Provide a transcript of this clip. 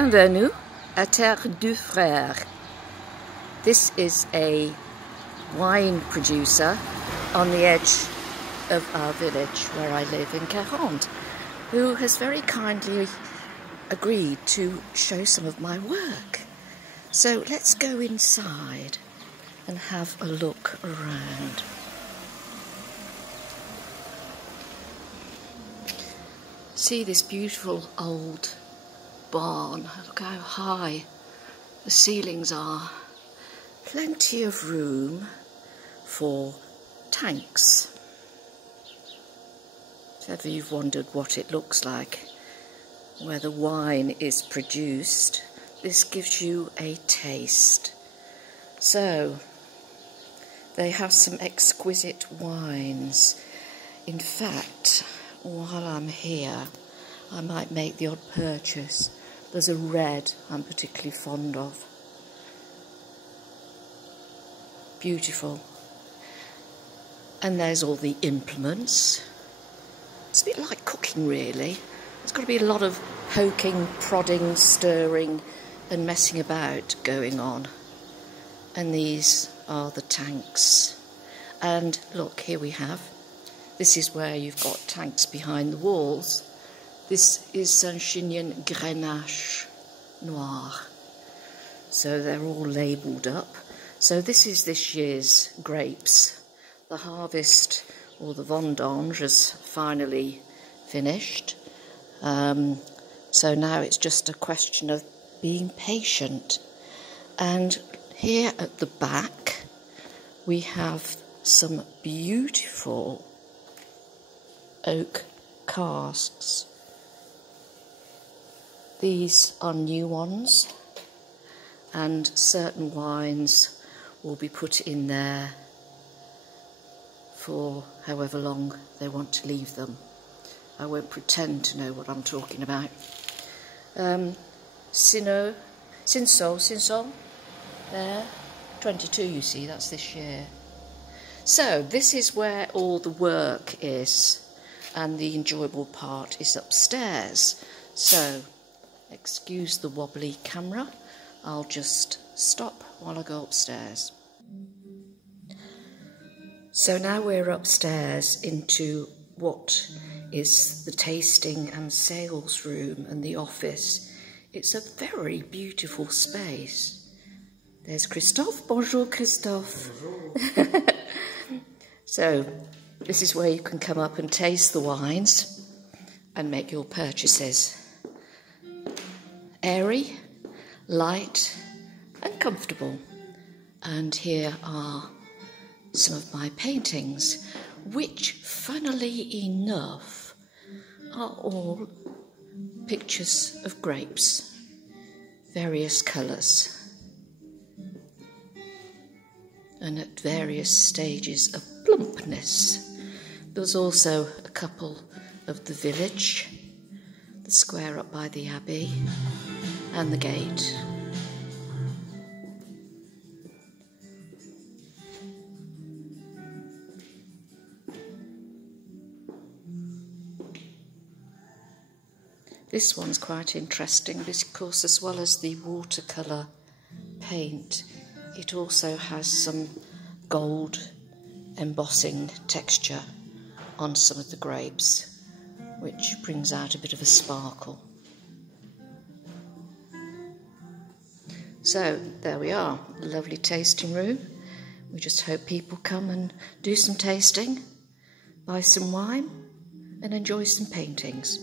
Bienvenue à Teresdeuxfreres. This is a wine producer on the edge of our village where I live in Quarante, who has very kindly agreed to show some of my work. So let's go inside and have a look around. See this beautiful old barn. Look how high the ceilings are. Plenty of room for tanks. If ever you've wondered what it looks like where the wine is produced, this gives you a taste. So they have some exquisite wines. In fact, while I'm here, I might make the odd purchase. There's a red I'm particularly fond of. Beautiful. And there's all the implements. It's a bit like cooking, really. There's got to be a lot of poking, prodding, stirring and messing about going on. And these are the tanks. And look, here we have. This is where you've got tanks behind the walls. This is Saint-Chinian Grenache Noir. So they're all labelled up. So this is this year's grapes. The harvest, or the vendange, has finally finished. So now it's just a question of being patient. And here at the back, we have some beautiful oak casks. These are new ones, and certain wines will be put in there for however long they want to leave them. I won't pretend to know what I'm talking about. Cinsault, there, 22 you see, that's this year. So this is where all the work is, and the enjoyable part is upstairs. So excuse the wobbly camera, I'll just stop while I go upstairs. So now we're upstairs into what is the tasting and sales room and the office. It's a very beautiful space. There's Christophe. Bonjour, Christophe. Bonjour. So this is where you can come up and taste the wines and make your purchases. Airy, light and comfortable. And here are some of my paintings, which, funnily enough, are all pictures of grapes, various colours, and at various stages of plumpness. There's also a couple of the village, the square up by the abbey, and the gate. This one's quite interesting because, as well as the watercolour paint, it also has some gold embossing texture on some of the grapes, which brings out a bit of a sparkle. So there we are, a lovely tasting room. We just hope people come and do some tasting, buy some wine and enjoy some paintings.